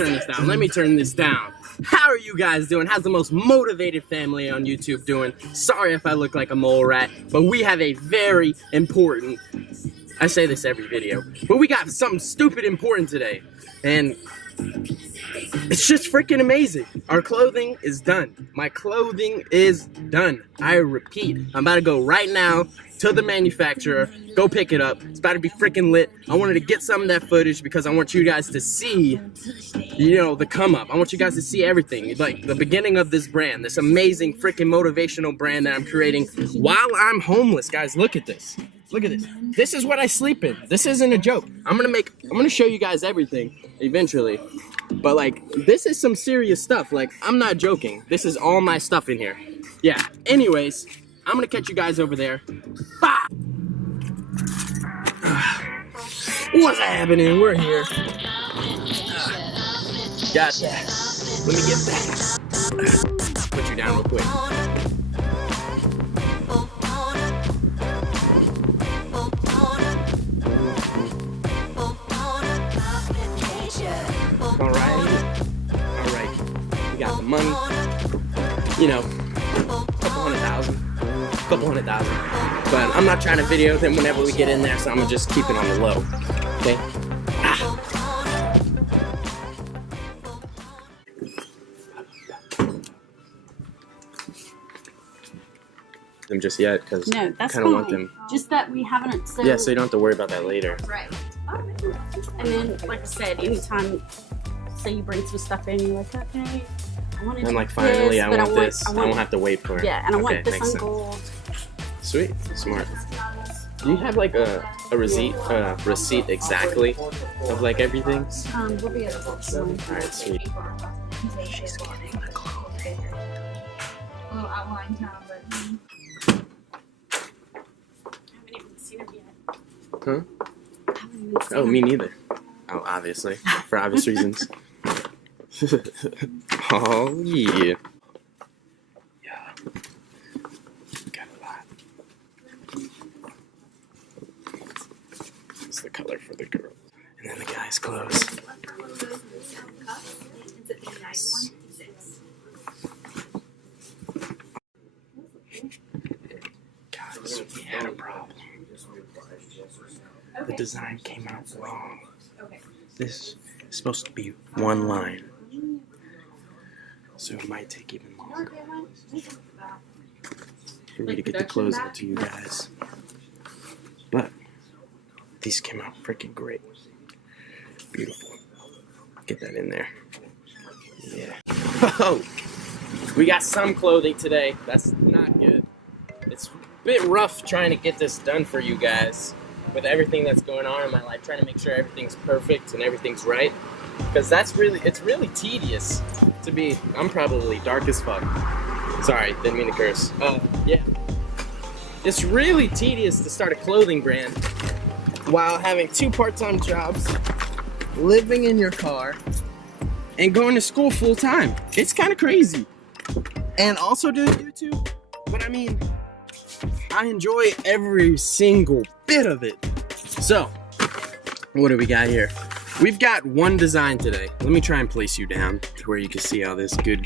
turn this down. Let me turn this down. How are you guys doing? How's the most motivated family on YouTube doing? Sorry if I look like a mole rat, but we have a very important, I say this every video, but we got something stupid important today. And it's just freaking amazing. Our clothing is done. My clothing is done. I repeat, I'm about to go right now to the manufacturer, go pick it up. It's about to be freaking lit. I wanted to get some of that footage because I want you guys to see, you know, the come up. I want you guys to see everything, like the beginning of this brand, this amazing freaking motivational brand that I'm creating while I'm homeless. Guys, look at this. Look at this. This is what I sleep in. This isn't a joke. I'm gonna show you guys everything eventually. But like, this is some serious stuff. Like, I'm not joking. This is all my stuff in here. Yeah. Anyways, I'm gonna catch you guys over there. Bah! What's happening? We're here. Gotcha. Let me get that. Put you down real quick. Alright. We got the money. You know, couple hundred thousand. But I'm not trying to video them whenever we get in there, so I'm gonna just keep it on the low. Okay? Them just yet, because no, that's kind of want them. Just that we haven't. So yeah, so you don't have to worry about that later. Right. And then, like I said, anytime, say you bring some stuff in, you're like, okay, I want to. I'm like, finally, this, I want this. I won't have to wait for it. Yeah, and I want this on sense. gold. Sweet, smart. Do you have like a receipt exactly of like everything? We'll be able to. Alright, sweet. She's getting the clothing. A little outline time, but. I haven't even seen it yet. Huh? Oh, me neither. Oh, obviously. For obvious reasons. Oh, yeah. Yeah. Got a lot. This is the color for the girls. And then the guys' clothes. Guys, we had a problem. The design came out wrong. This is supposed to be one line, so it might take even longer for me to get the clothes out to you guys. But these came out freaking great. Beautiful. Get that in there. Yeah. Oh, we got some clothing today. That's not good. It's a bit rough trying to get this done for you guys. With everything that's going on in my life, trying to make sure everything's perfect and everything's right, because it's really tedious to be. I'm probably dark as fuck. Sorry, didn't mean to curse. Yeah, it's really tedious to start a clothing brand while having 2 part-time jobs, living in your car, and going to school full time. It's kind of crazy, and also doing YouTube. But I mean, I enjoy every single bit of it. So, what do we got here? We've got one design today. Let me try and place you down to where you can see all this. Good.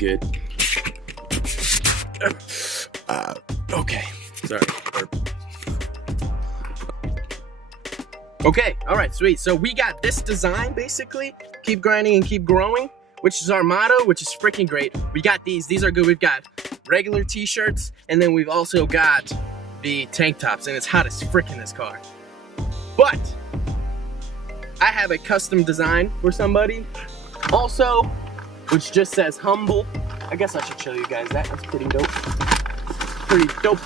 Okay. Sorry. Okay, alright, sweet. So we got this design, basically. Keep grinding and keep growing, which is our motto, which is freaking great. We got these are good. We've got regular t-shirts, and then we've also got the tank tops, and it's hot as frick in this car. But I have a custom design for somebody also, which just says humble. I guess I should show you guys that. That's pretty dope. Pretty dope.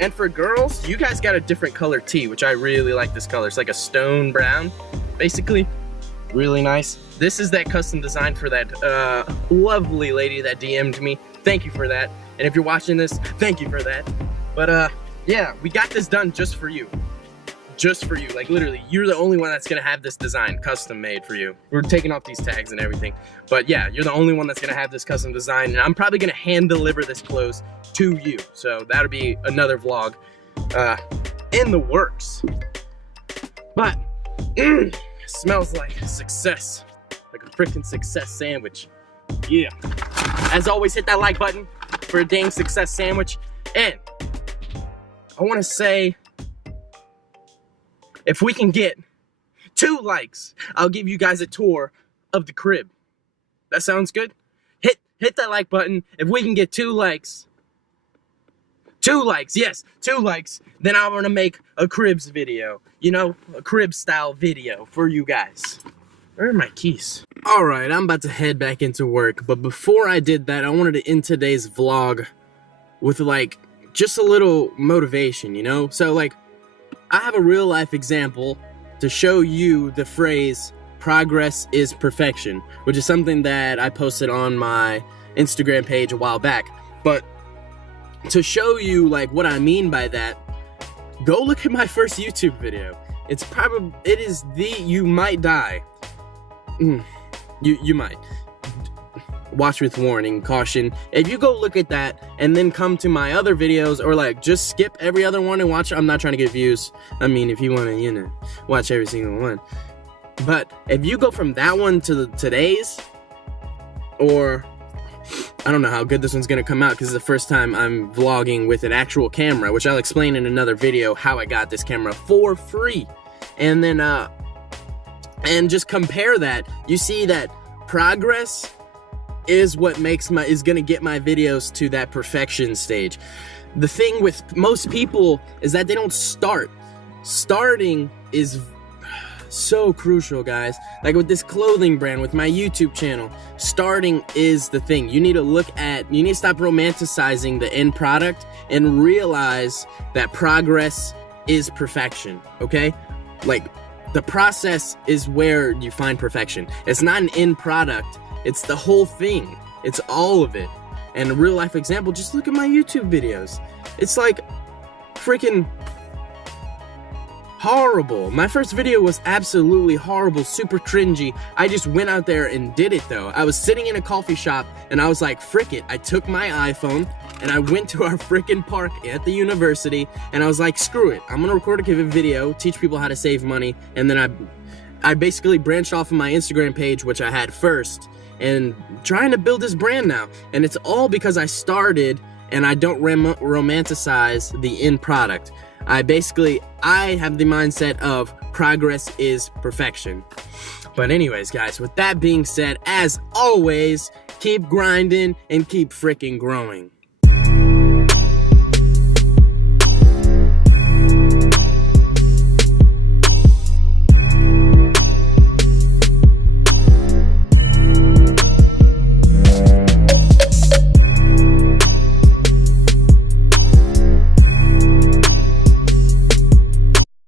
And for girls, you guys got a different color tee, which I really like this color. It's like a stone brown, basically. Really nice. This is that custom design for that lovely lady that DM'd me. Thank you for that. And if you're watching this, thank you for that. But yeah, we got this done just for you. Just for you. Like literally, you're the only one that's gonna have this design custom made for you. We're taking off these tags and everything. But yeah, you're the only one that's gonna have this custom design, and I'm probably gonna hand deliver this clothes to you. So that'll be another vlog in the works. But smells like success. like a freaking success sandwich. Yeah. As always, hit that like button for a dang success sandwich. And I want to say, if we can get 2 likes, I'll give you guys a tour of the crib. That sounds good? Hit that like button. If we can get 2 likes, 2 likes, yes, 2 likes, then I'm gonna make a cribs video. You know, a crib style video for you guys. Where are my keys? Alright, I'm about to head back into work, but before I did that, I wanted to end today's vlog with like, just a little motivation, you know? So like, I have a real life example to show you the phrase, progress is perfection, which is something that I posted on my Instagram page a while back. But to show you like what I mean by that, go look at my first YouTube video. It is you might die. You might. Watch with warning, caution. If you go look at that and then come to my other videos, or like just skip every other one and watch, I'm not trying to get views. I mean, if you want to, you know, watch every single one. But if you go from that one to today's, or I don't know how good this one's gonna come out because it's the first time I'm vlogging with an actual camera, which I'll explain in another video how I got this camera for free. And then and just compare that, you see that progress is what is gonna get my videos to that perfection stage. The thing with most people is that they don't start. Starting is so crucial, guys. Like with this clothing brand, with my YouTube channel, starting is the thing. You need to stop romanticizing the end product and realize that progress is perfection, okay? Like, the process is where you find perfection. It's not an end product, it's the whole thing. It's all of it. And a real life example, just look at my YouTube videos. It's like freaking horrible. My first video was absolutely horrible, super cringy. I just went out there and did it though. I was sitting in a coffee shop and I was like, frick it. I took my iPhone and I went to our freaking park at the university and I was like, screw it. I'm gonna record a video, teach people how to save money, and then I basically branched off of my Instagram page, which I had first, and trying to build this brand now. And it's all because I started and I don't romanticize the end product. I have the mindset of progress is perfection. But anyways, guys, with that being said, as always, keep grinding and keep freaking growing.